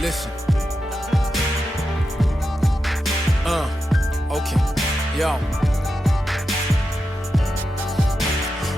Listen. Okay. Yo.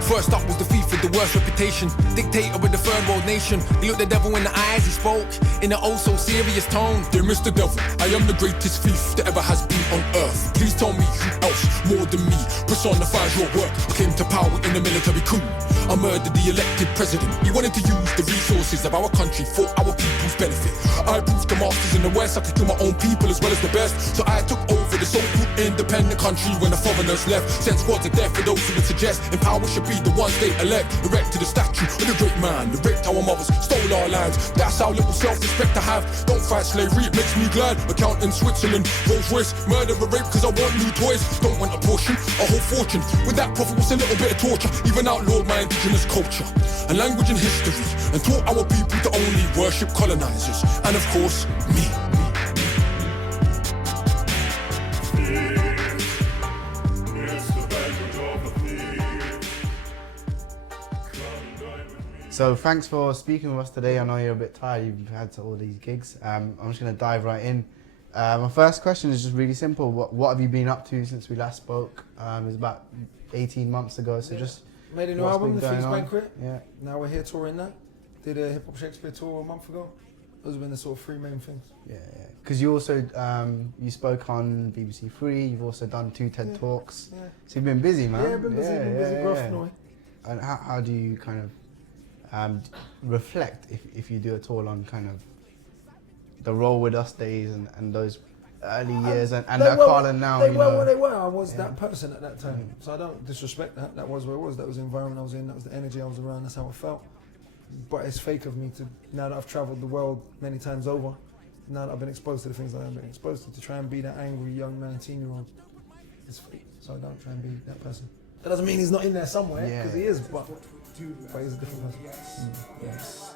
First up was the thief with the worst reputation, dictator with the third world nation. He looked the devil in the eyes, he spoke in an oh so serious tone. Dear Mr. Devil, I am the greatest thief that ever has been on earth. Please tell me who else more than me personifies your work. I came to power in a military coup. I murdered the elected president. He wanted to use the resources of our country for our people's benefit. I proved the masters in the West I could kill my own people as well as the best. So I took over the so-called independent country when the foreigners left. Sent squads of death for those who would suggest in power should be the ones they elect. Erected a statue of the great man that raped our mothers, stole our lands. That's how little self-respect I have. Don't fight slavery, it makes me glad. Account in Switzerland, Rolls Royce, murder or rape cause I want new toys. Don't want a portion, a whole fortune. With that profit was a little bit of torture. Even outlawed my indigenous culture and language and history, and taught our people to only worship colonizers. And of course, me. So thanks for speaking with us today. I know you're a bit tired, you've had all these gigs. I'm just going to dive right in. My first question is just really simple. What have you been up to since we last spoke? It was about 18 months ago, so just... Made a new album, The Thieves Banquet. Yeah. Now we're here touring that. Did a Hip Hop Shakespeare tour a month ago. Those have been the sort of three main things. Yeah. Because you also, you spoke on BBC Three, you've also done 2 TED Talks. Yeah. So you've been busy, man. Yeah, been busy, grafting away. And how do you kind of reflect if you do a tour on kind of the Roll With Us days and those early years and Akala now? They were where they were. I was that person at that time. So I don't disrespect that. That was where it was. That was the environment I was in. That was the energy I was around. That's how I felt. But it's fake of me to, now that I've travelled the world many times over, now that I've been exposed to the things that I've been exposed to try and be that angry young 19-year-old, it's fake. So I don't try and be that person. That doesn't mean he's not in there somewhere, because he is, but he's a different person. Yes.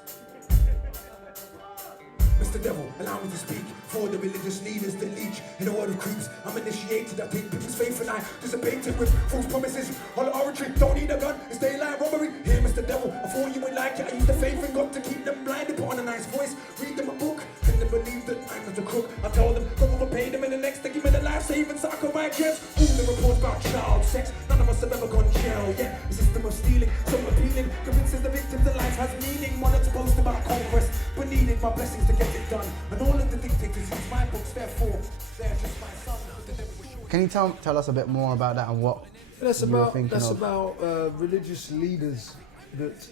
Mr. Devil, allow me to speak for the religious leaders that leech in the world of creeps. I'm initiated, I take people's faith and I dissipated with false promises. All the oratory, don't need a gun, it's daylight robbery. Here, Mr. Devil, I thought you would like it. I use the faith in God to keep them blinded, put on a nice voice, read them a book, and they believe that I'm not a crook. I tell them, go overpay them in the next, they give me the life-saving sarcomite jets. All the reports about child sex, none of us have ever gone jail yet. The system of stealing, so appealing, convinces the victims that life has meaning. One that's boast about conquest, but needed my blessings to get it done. And all of the dictators use my books, therefore, they're just my son. Can you tell us a bit more about that and what that's you were thinking That's of? about religious leaders that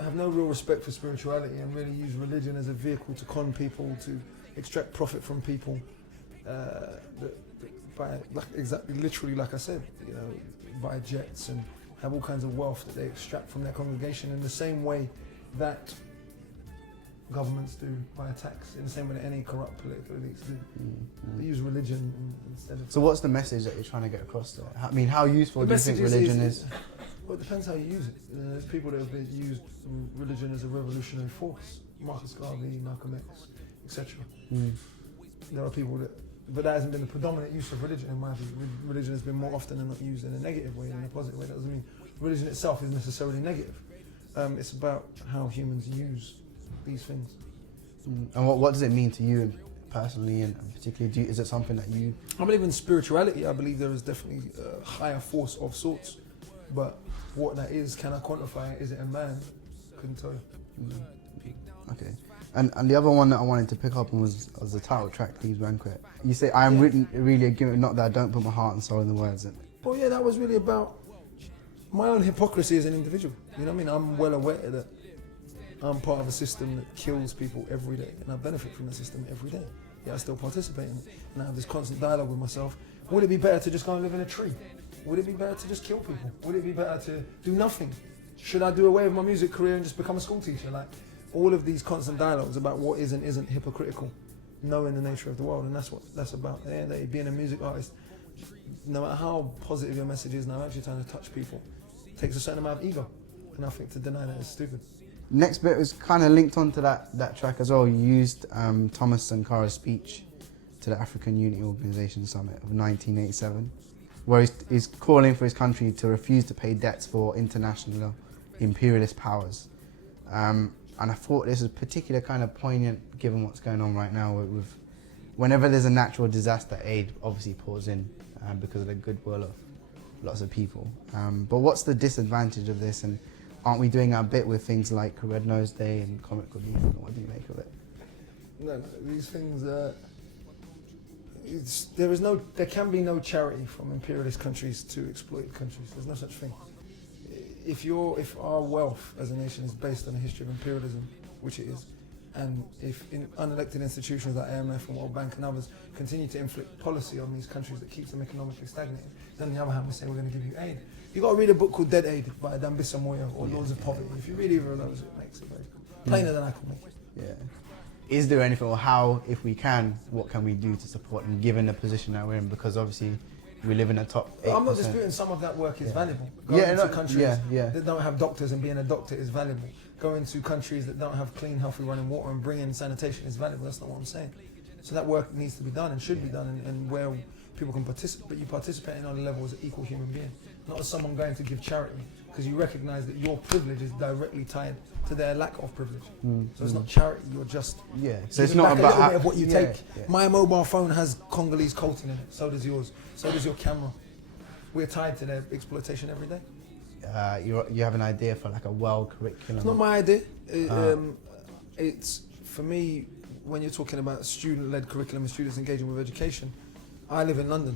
have no real respect for spirituality and really use religion as a vehicle to con people, to extract profit from people. By literally, like I said, buy jets and have all kinds of wealth that they extract from their congregation in the same way that governments do by tax, in the same way that any corrupt political elites do. They use religion instead of... So what's the message that you're trying to get across there? I mean, how useful do you think religion is? Well, it depends how you use it. There's people that have used religion as a revolutionary force. Marcus Garvey, Malcolm X, etc. There are people that... But that hasn't been the predominant use of religion in my view. Religion has been more often than not used in a negative way than a positive way. That doesn't mean religion itself is necessarily negative. It's about how humans use these things. And what does it mean to you personally and particularly? Is it something that you... I believe in spirituality. I believe there is definitely a higher force of sorts. But what that is, can I quantify it? Is it a man? Couldn't tell you. Okay. And the other one that I wanted to pick up on was the title track, Thieves Banquet. You say, I am really a gimmick, not that I don't put my heart and soul in the words. Well, yeah, that was really about my own hypocrisy as an individual. You know what I mean? I'm well aware that I'm part of a system that kills people every day, and I benefit from the system every day. Yeah, I still participate in it, and I have this constant dialogue with myself. Would it be better to just go and live in a tree? Would it be better to just kill people? Would it be better to do nothing? Should I do away with my music career and just become a school teacher? Like, all of these constant dialogues about what is and isn't hypocritical, knowing the nature of the world, and that's what that's about. At the end of the day, being a music artist, no matter how positive your message is, and I'm actually trying to touch people, it takes a certain amount of ego, and I think to deny that is stupid. Next bit was kind of linked onto that track as well. You used Thomas Sankara's speech to the African Unity Organization Summit of 1987, where he's calling for his country to refuse to pay debts for international imperialist powers. And I thought this is particularly kind of poignant given what's going on right now with whenever there's a natural disaster, aid obviously pours in because of the goodwill of lots of people. But what's the disadvantage of this, and aren't we doing our bit with things like Red Nose Day and Comic Relief? What do you make of it? No, these things. There can be no charity from imperialist countries to exploited countries. There's no such thing. If our wealth as a nation is based on a history of imperialism, which it is, and if unelected institutions like IMF and World Bank and others continue to inflict policy on these countries that keeps them economically stagnated, then on the other hand we say we're going to give you aid. You got to read a book called Dead Aid by Dambisa Moyo or Lords of Poverty. If you read either of those, it makes it very plainer than I can make it. Yeah. Is there anything, or how, if we can, what can we do to support them given the position that we're in? Because obviously we live in a top 8%. I'm not disputing some of that work is valuable. Going to countries that don't have doctors and being a doctor is valuable. Going to countries that don't have clean, healthy running water and bringing sanitation is valuable. That's not what I'm saying. So that work needs to be done and should be done, and where people can participate, but you participate on a level as an equal human being, not as someone going to give charity, because you recognise that your privilege is directly tied to their lack of privilege. So it's not charity, you're just so it's not about a little bit of what you take. Yeah. My mobile phone has Congolese coating in it, so does yours, so does your camera. We're tied to their exploitation every day. You have an idea for like a world curriculum? It's not my idea. It's, for me, when you're talking about student-led curriculum and students engaging with education, I live in London,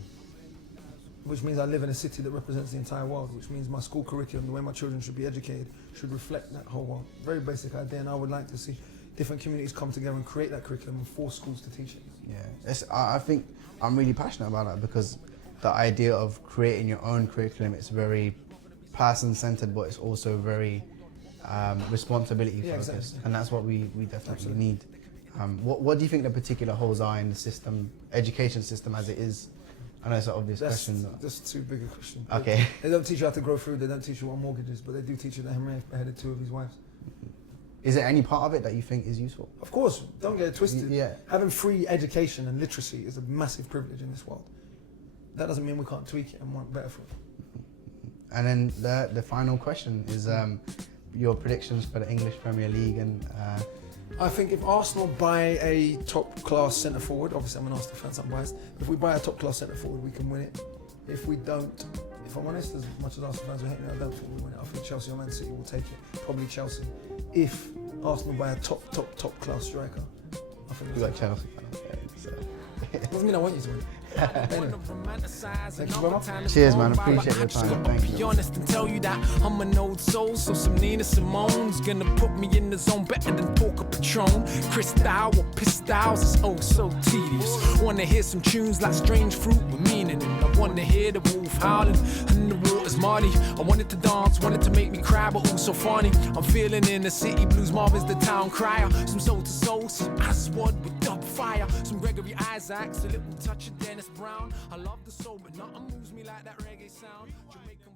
which means I live in a city that represents the entire world, which means my school curriculum, the way my children should be educated, should reflect that whole world. Very basic idea, and I would like to see different communities come together and create that curriculum and force schools to teach it. Yeah, I think I'm really passionate about that, because the idea of creating your own curriculum, it's very person-centered, but it's also very responsibility focused, exactly. and that's what we definitely need. What do you think the particular holes are in the system, education system as it is? I know it's an obvious question. That's too big a question. Okay. They don't teach you how to grow food, they don't teach you what mortgage is, but they do teach you that Henry beheaded 2 of his wives. Is there any part of it that you think is useful? Of course, don't get it twisted. Yeah. Having free education and literacy is a massive privilege in this world. That doesn't mean we can't tweak it and want better for it. And then the final question is your predictions for the English Premier League. And I think if Arsenal buy a top-class centre-forward, obviously I'm an Arsenal fan, so I'm biased, if we buy a top-class centre-forward, we can win it. If we don't, if I'm honest, as much as Arsenal fans will hate me, I don't think we win it. I think Chelsea or Man City will take it, probably Chelsea. If Arsenal buy a top-class striker, I think we got Chelsea fans. So. Doesn't mean I want you to win. Anyway. Thank you, brother. Cheers, man. Appreciate your time. Thank you. Be honest and tell you that I'm an old soul, so some Nina Simone's gonna put me in the zone better than Porker Patron. Cristal or pistols is oh so tedious. Wanna hear some tunes like Strange Fruit with meaning, and I wanna hear the wolf howling and the water's muddy. I wanted to dance, wanted to make me cry, but also funny. I'm feeling in the city blues. Marvin's the town crier. Some soul to soul, some Aswad with dub fire. Some Gregory Isaacs, a little touch of Dennis Brown. I love the soul, but nothing moves me like that reggae sound. Jamaican